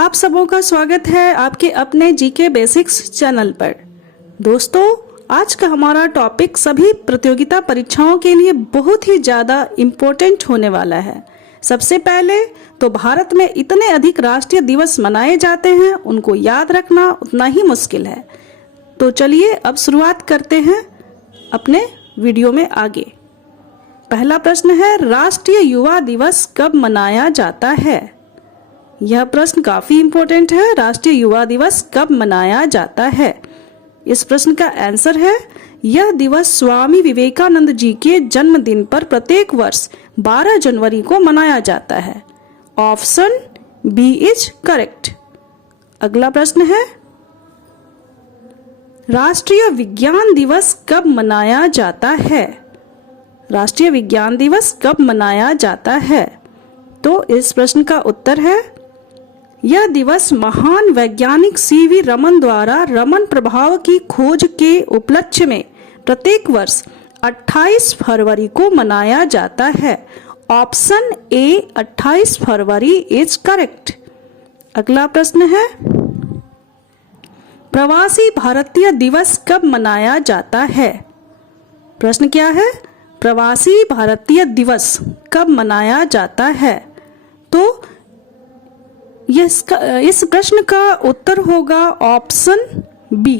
आप सबों का स्वागत है आपके अपने जीके बेसिक्स चैनल पर। दोस्तों, आज का हमारा टॉपिक सभी प्रतियोगिता परीक्षाओं के लिए बहुत ही ज़्यादा इम्पोर्टेंट होने वाला है। सबसे पहले तो भारत में इतने अधिक राष्ट्रीय दिवस मनाए जाते हैं, उनको याद रखना उतना ही मुश्किल है। तो चलिए अब शुरुआत करते हैं अपने वीडियो में आगे। पहला प्रश्न है, राष्ट्रीय युवा दिवस कब मनाया जाता है? यह प्रश्न काफी इम्पोर्टेंट है। राष्ट्रीय युवा दिवस कब मनाया जाता है? इस प्रश्न का आंसर है, यह दिवस स्वामी विवेकानंद जी के जन्मदिन पर प्रत्येक वर्ष 12 जनवरी को मनाया जाता है। Option B is correct. अगला प्रश्न है, राष्ट्रीय विज्ञान दिवस कब मनाया जाता है? राष्ट्रीय विज्ञान दिवस कब मनाया जाता है? तो इस प्रश्न का उत्तर है, यह दिवस महान वैज्ञानिक सीवी रमन द्वारा रमन प्रभाव की खोज के उपलक्ष्य में प्रत्येक वर्ष 28 फरवरी को मनाया जाता है। Option A 28 February is correct. अगला प्रश्न है, प्रवासी भारतीय दिवस कब मनाया जाता है? प्रश्न क्या है? प्रवासी भारतीय दिवस कब मनाया जाता है? तो इस प्रश्न का उत्तर होगा ऑप्शन बी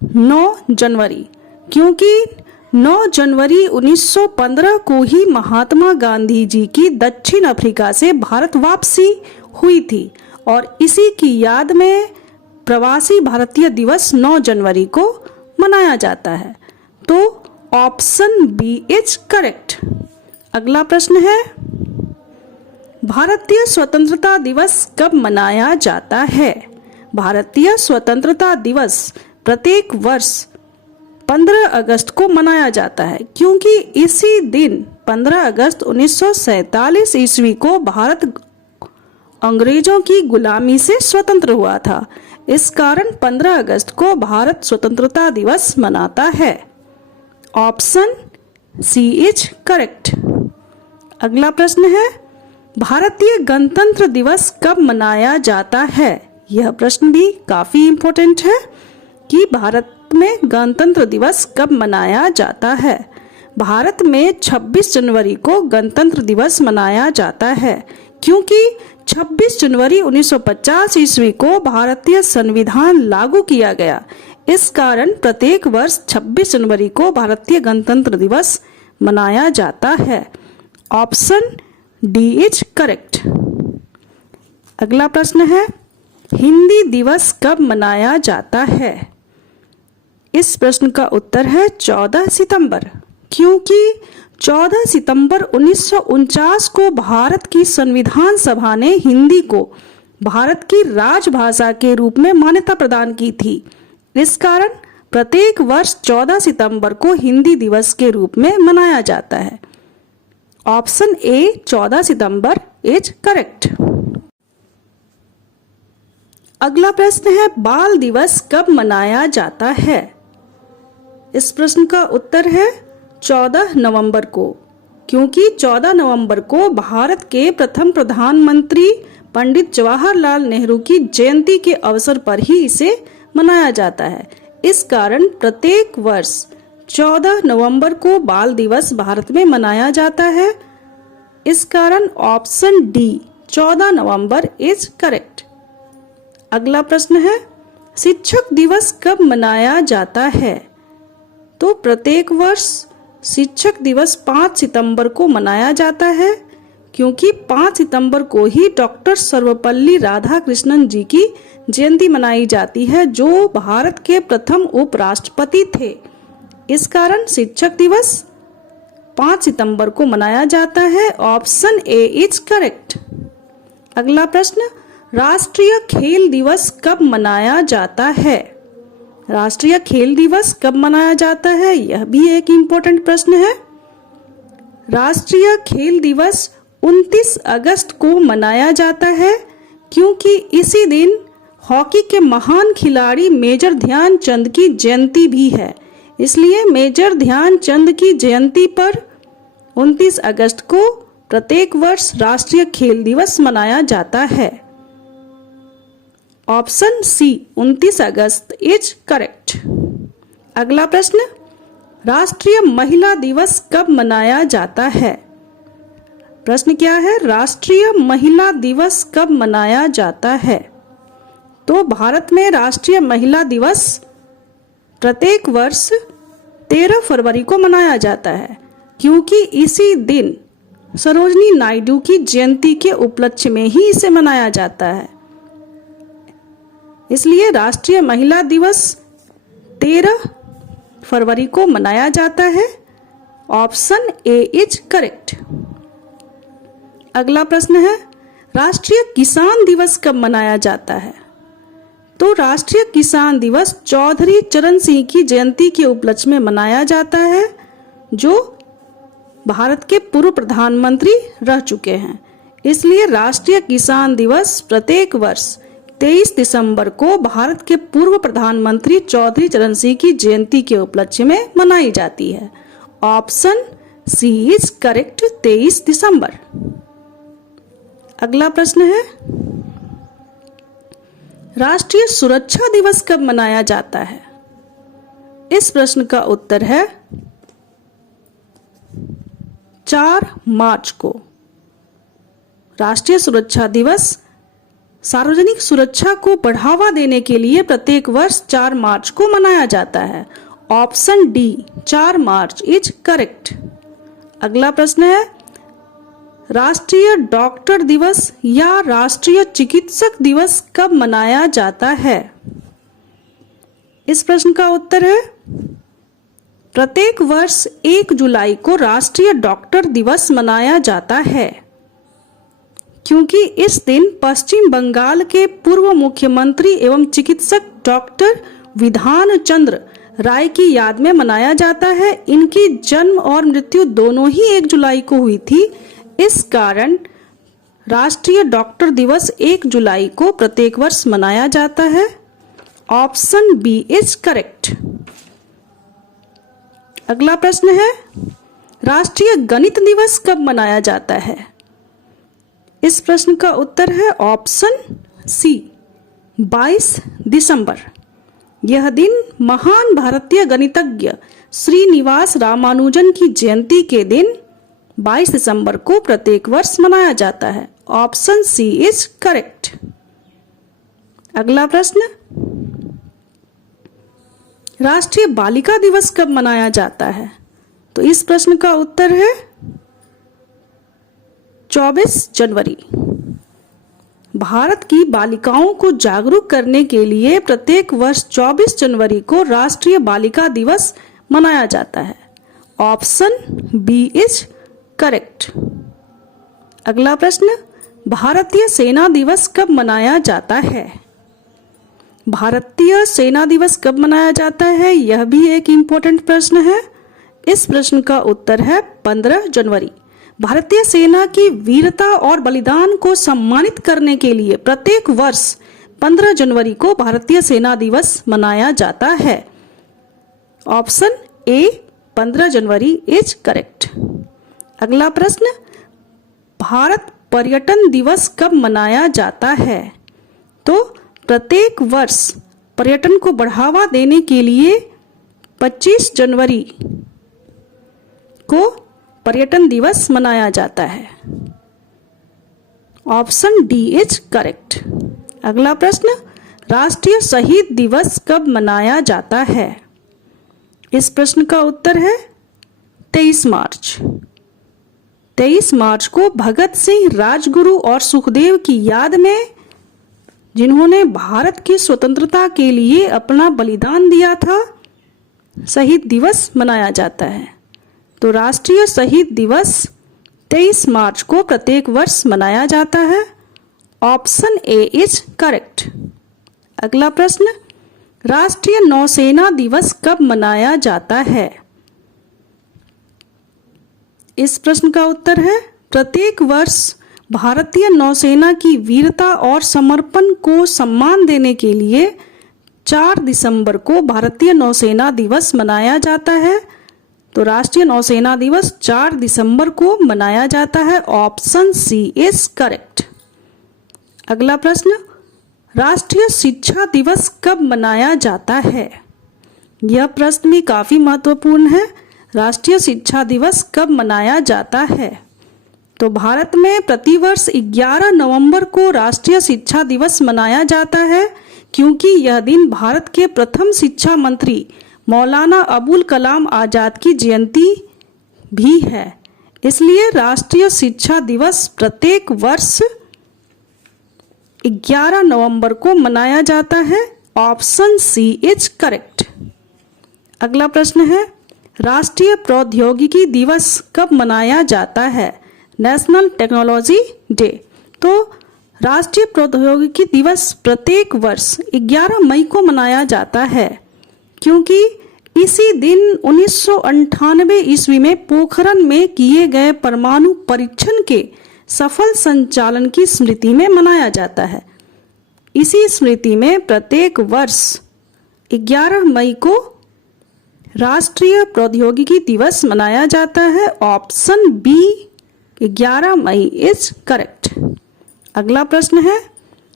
9 जनवरी, क्योंकि 9 जनवरी 1915 को ही महात्मा गांधी जी की दक्षिण अफ्रीका से भारत वापसी हुई थी और इसी की याद में प्रवासी भारतीय दिवस 9 जनवरी को मनाया जाता है। तो ऑप्शन बी इज करेक्ट। अगला प्रश्न है, भारतीय स्वतंत्रता दिवस कब मनाया जाता है? भारतीय स्वतंत्रता दिवस प्रत्येक वर्ष 15 अगस्त को मनाया जाता है, क्योंकि इसी दिन 15 अगस्त 1947 ईस्वी को भारत अंग्रेजों की गुलामी से स्वतंत्र हुआ था। इस कारण 15 अगस्त को भारत स्वतंत्रता दिवस मनाता है। Option C is correct. अगला प्रश्न है, भारतीय गणतंत्र दिवस कब मनाया जाता है? यह प्रश्न भी काफी इम्पोर्टेंट है कि भारत में गणतंत्र दिवस कब मनाया जाता है। भारत में 26 जनवरी को गणतंत्र दिवस मनाया जाता है, क्योंकि 26 जनवरी 1950 ईस्वी को भारतीय संविधान लागू किया गया। इस कारण प्रत्येक वर्ष 26 जनवरी को भारतीय गणतंत्र दिवस मनाया जाता है। Option D is correct. अगला प्रश्न है, हिंदी दिवस कब मनाया जाता है? इस प्रश्न का उत्तर है 14 सितंबर, क्योंकि 14 सितंबर 1949 को भारत की संविधान सभा ने हिंदी को भारत की राजभाषा के रूप में मान्यता प्रदान की थी। इस कारण प्रत्येक वर्ष 14 सितंबर को हिंदी दिवस के रूप में मनाया जाता है। Option A 14 September is correct. अगला प्रश्न है, बाल दिवस कब मनाया जाता है? इस प्रश्न का उत्तर है 14 नवंबर को, क्योंकि 14 नवंबर को भारत के प्रथम प्रधानमंत्री पंडित जवाहरलाल नेहरू की जयंती के अवसर पर ही इसे मनाया जाता है। इस कारण प्रत्येक वर्ष 14 नवंबर को बाल दिवस भारत में मनाया जाता है। इस कारण option D 14 November is correct. अगला प्रश्न है, शिक्षक दिवस कब मनाया जाता है? तो प्रत्येक वर्ष शिक्षक दिवस 5 सितंबर को मनाया जाता है, क्योंकि 5 सितंबर को ही डॉक्टर सर्वपल्ली राधाकृष्णन जी की जयंती मनाई जाती है, जो भारत के प्रथम उपराष्ट्रपति थे। इस कारण शिक्षक दिवस 5 सितंबर को मनाया जाता है। Option A is correct. अगला प्रश्न, राष्ट्रीय खेल दिवस कब मनाया जाता है? राष्ट्रीय खेल दिवस कब मनाया जाता है? यह भी एक इम्पोर्टेंट प्रश्न है। राष्ट्रीय खेल दिवस 29 अगस्त को मनाया जाता है, क्योंकि इसी दिन हॉकी के महान खिलाड़ी मेजर ध्यानचंद की जयंती भी है। इसलिए मेजर ध्यानचंद की जयंती पर 29 अगस्त को प्रत्येक वर्ष राष्ट्रीय खेल दिवस मनाया जाता है। ऑप्शन सी 29 अगस्त इज करेक्ट। अगला प्रश्न, राष्ट्रीय महिला दिवस कब मनाया जाता है? प्रश्न क्या है? राष्ट्रीय महिला दिवस कब मनाया जाता है? तो भारत में राष्ट्रीय महिला दिवस प्रत्येक वर्ष 13 फरवरी को मनाया जाता है, क्योंकि इसी दिन सरोजिनी नायडू की जयंती के उपलक्ष्य में ही इसे मनाया जाता है। इसलिए राष्ट्रीय महिला दिवस 13 फरवरी को मनाया जाता है। Option A is correct. अगला प्रश्न है, राष्ट्रीय किसान दिवस कब मनाया जाता है? तो राष्ट्रीय किसान दिवस चौधरी चरण सिंह की जयंती के उपलक्ष्य में मनाया जाता है, जो भारत के पूर्व प्रधानमंत्री रह चुके हैं। इसलिए राष्ट्रीय किसान दिवस प्रत्येक वर्ष 23 दिसंबर को भारत के पूर्व प्रधानमंत्री चौधरी चरण सिंह की जयंती के उपलक्ष्य में मनाई जाती है। ऑप्शन सी इज करेक्ट, 23 दिसंबर। अगला प्रश्न है, राष्ट्रीय सुरक्षा दिवस कब मनाया जाता है? इस प्रश्न का उत्तर है 4 मार्च को। राष्ट्रीय सुरक्षा दिवस सार्वजनिक सुरक्षा को बढ़ावा देने के लिए प्रत्येक वर्ष 4 मार्च को मनाया जाता है। Option D 4 March is correct. अगला प्रश्न है, राष्ट्रीय डॉक्टर दिवस या राष्ट्रीय चिकित्सक दिवस कब मनाया जाता है? इस प्रश्न का उत्तर है प्रत्येक वर्ष 1 जुलाई को राष्ट्रीय डॉक्टर दिवस मनाया जाता है, क्योंकि इस दिन पश्चिम बंगाल के पूर्व मुख्यमंत्री एवं चिकित्सक डॉक्टर विधान चंद्र राय की याद में मनाया जाता है। इनकी जन्म और मृत्यु दोनों ही 1 जुलाई को हुई थी। इस कारण राष्ट्रीय डॉक्टर दिवस 1 जुलाई को प्रत्येक वर्ष मनाया जाता है। Option B is correct. अगला प्रश्न है, राष्ट्रीय गणित दिवस कब मनाया जाता है? इस प्रश्न का उत्तर है ऑप्शन सी 22 दिसंबर। यह दिन महान भारतीय गणितज्ञ श्रीनिवास रामानुजन की जयंती के दिन 22 दिसंबर को प्रत्येक वर्ष मनाया जाता है। Option C is correct. अगला प्रश्न, राष्ट्रीय बालिका दिवस कब मनाया जाता है? तो इस प्रश्न का उत्तर है 24 जनवरी। भारत की बालिकाओं को जागरूक करने के लिए प्रत्येक वर्ष 24 जनवरी को राष्ट्रीय बालिका दिवस मनाया जाता है। Option B is correct. अगला प्रश्न, भारतीय सेना दिवस कब मनाया जाता है? भारतीय सेना दिवस कब मनाया जाता है, यह भी एक इम्पोर्टेंट प्रश्न है। इस प्रश्न का उत्तर है 15 जनवरी। भारतीय सेना की वीरता और बलिदान को सम्मानित करने के लिए प्रत्येक वर्ष 15 जनवरी को भारतीय सेना दिवस मनाया जाता है। Option A 15 January is correct. अगला प्रश्न, भारत पर्यटन दिवस कब मनाया जाता है? तो प्रत्येक वर्ष पर्यटन को बढ़ावा देने के लिए 25 जनवरी को पर्यटन दिवस मनाया जाता है। Option D is correct. अगला प्रश्न, राष्ट्रीय शहीद दिवस कब मनाया जाता है? इस प्रश्न का उत्तर है 23 मार्च। 23 मार्च को भगत सिंह, राजगुरु और सुखदेव की याद में, जिन्होंने भारत की स्वतंत्रता के लिए अपना बलिदान दिया था, शहीद दिवस मनाया जाता है। तो राष्ट्रीय शहीद दिवस 23 मार्च को प्रत्येक वर्ष मनाया जाता है। Option A is correct. अगला प्रश्न, राष्ट्रीय नौसेना दिवस कब मनाया जाता है? इस प्रश्न का उत्तर है प्रत्येक वर्ष भारतीय नौसेना की वीरता और समर्पण को सम्मान देने के लिए 4 दिसंबर को भारतीय नौसेना दिवस मनाया जाता है। तो राष्ट्रीय नौसेना दिवस 4 दिसंबर को मनाया जाता है। Option C is correct. अगला प्रश्न, राष्ट्रीय शिक्षा दिवस कब मनाया जाता है? यह प्रश्न भी काफी महत्वपूर्ण है। राष्ट्रीय शिक्षा दिवस कब मनाया जाता है? तो भारत में प्रतिवर्ष 11 नवंबर को राष्ट्रीय शिक्षा दिवस मनाया जाता है, क्योंकि यह दिन भारत के प्रथम शिक्षा मंत्री मौलाना अबुल कलाम आजाद की जयंती भी है। इसलिए राष्ट्रीय शिक्षा दिवस प्रत्येक वर्ष 11 नवंबर को मनाया जाता है। Option C is correct. अगला प्रश्न है, राष्ट्रीय प्रौद्योगिकी दिवस कब मनाया जाता है? National technology day. तो राष्ट्रीय प्रौद्योगिकी दिवस प्रत्येक वर्ष 11 मई को मनाया जाता है, क्योंकि इसी दिन 1998 ईस्वी में पोखरण में किए गए परमाणु परीक्षण के सफल संचालन की स्मृति में मनाया जाता है। इसी स्मृति में प्रत्येक वर्ष 11 मई को राष्ट्रीय प्रौद्योगिकी दिवस मनाया जाता है। ऑप्शन बी 11 मई इज करेक्ट। अगला प्रश्न है,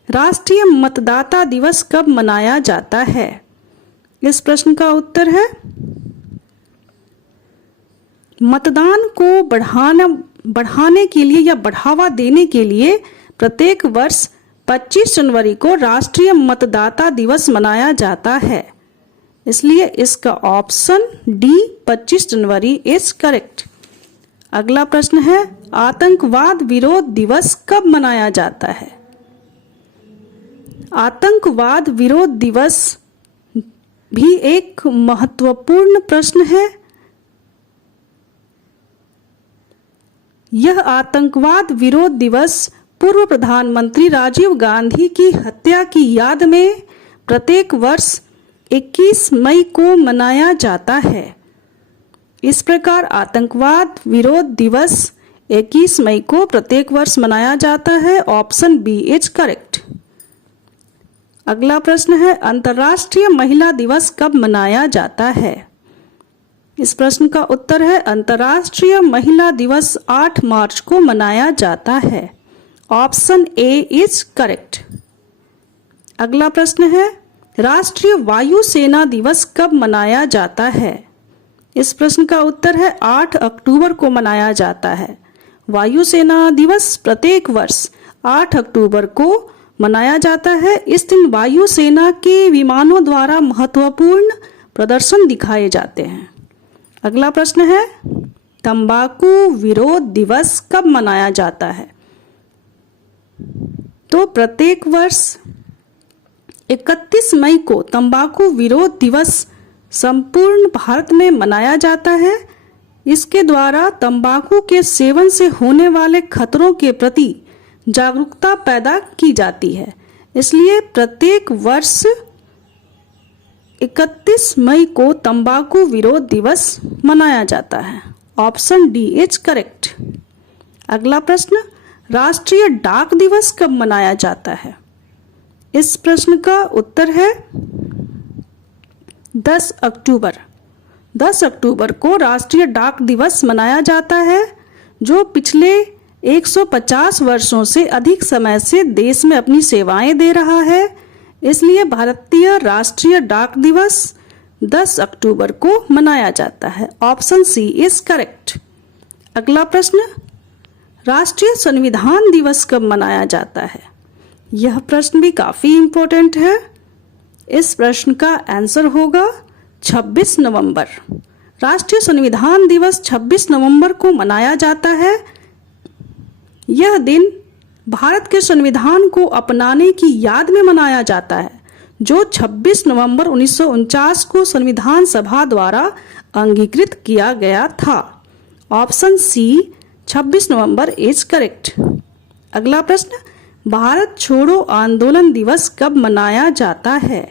राष्ट्रीय मतदाता दिवस कब मनाया जाता है? इस प्रश्न का उत्तर है, मतदान को बढ़ाने के लिए या बढ़ावा देने के लिए प्रत्येक वर्ष 25 जनवरी को राष्ट्रीय मतदाता दिवस मनाया जाता है। इसलिए इसका option D 25 January is correct. अगला प्रश्न है, आतंकवाद विरोध दिवस कब मनाया जाता है? आतंकवाद विरोध दिवस भी एक महत्वपूर्ण प्रश्न है। यह आतंकवाद विरोध दिवस पूर्व प्रधानमंत्री राजीव गांधी की हत्या की याद में प्रत्येक वर्ष 21 मई को मनाया जाता है। इस प्रकार आतंकवाद विरोध दिवस 21 मई को प्रत्येक वर्ष मनाया जाता है। Option B is correct. अगला प्रश्न है, अंतर्राष्ट्रीय महिला दिवस कब मनाया जाता है? इस प्रश्न का उत्तर है, अंतर्राष्ट्रीय महिला दिवस 8 मार्च को मनाया जाता है। Option A is correct. अगला प्रश्न है, राष्ट्रीय वायु सेना दिवस कब मनाया जाता है? इस प्रश्न का उत्तर है, 8 अक्टूबर को मनाया जाता है। वायु सेना दिवस प्रत्येक वर्ष 8 अक्टूबर को मनाया जाता है। इस दिन वायु सेना के विमानों द्वारा महत्वपूर्ण प्रदर्शन दिखाए जाते हैं। अगला प्रश्न है, तंबाकू विरोध दिवस कब मनाया जाता है? तो प्रत्येक वर्ष 31 मई को तंबाकू विरोध दिवस संपूर्ण भारत में मनाया जाता है। इसके द्वारा तंबाकू के सेवन से होने वाले खतरों के प्रति जागरूकता पैदा की जाती है। इसलिए प्रत्येक वर्ष 31 मई को तंबाकू विरोध दिवस मनाया जाता है। Option D is correct. अगला प्रश्न, राष्ट्रीय डाक दिवस कब मनाया जाता है? इस प्रश्न का उत्तर है 10 अक्टूबर। 10 अक्टूबर को राष्ट्रीय डाक दिवस मनाया जाता है, जो पिछले 150 वर्षों से अधिक समय से देश में अपनी सेवाएं दे रहा है। इसलिए भारतीय राष्ट्रीय डाक दिवस 10 अक्टूबर को मनाया जाता है। Option C is correct. अगला प्रश्न, राष्ट्रीय संविधान दिवस कब मनाया जाता है? यह प्रश्न भी काफी इंपॉर्टेंट है। इस प्रश्न का आंसर होगा 26 नवंबर। राष्ट्रीय संविधान दिवस 26 नवंबर को मनाया जाता है। यह दिन भारत के संविधान को अपनाने की याद में मनाया जाता है, जो 26 नवंबर 1949 को संविधान सभा द्वारा अंगीकृत किया गया था। ऑप्शन सी 26 नवंबर इज करेक्ट। अगला प्रश्न, भारत छोड़ो आंदोलन दिवस कब मनाया जाता है?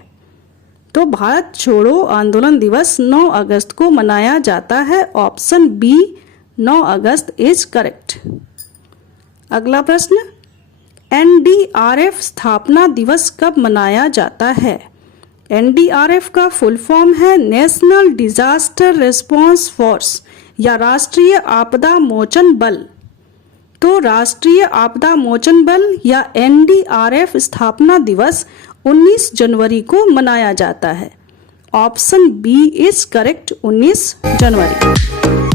तो भारत छोड़ो आंदोलन दिवस 9 अगस्त को मनाया जाता है। ऑप्शन बी 9 अगस्त इज करेक्ट। अगला प्रश्न, एनडीआरएफ स्थापना दिवस कब मनाया जाता है? एनडीआरएफ का फुल फॉर्म है नेशनल डिजास्टर रिस्पांस फोर्स या राष्ट्रीय आपदा मोचन बल। तो राष्ट्रीय आपदा मोचन बल या NDRF स्थापना दिवस 19 जनवरी को मनाया जाता है। Option B is correct, 19 January.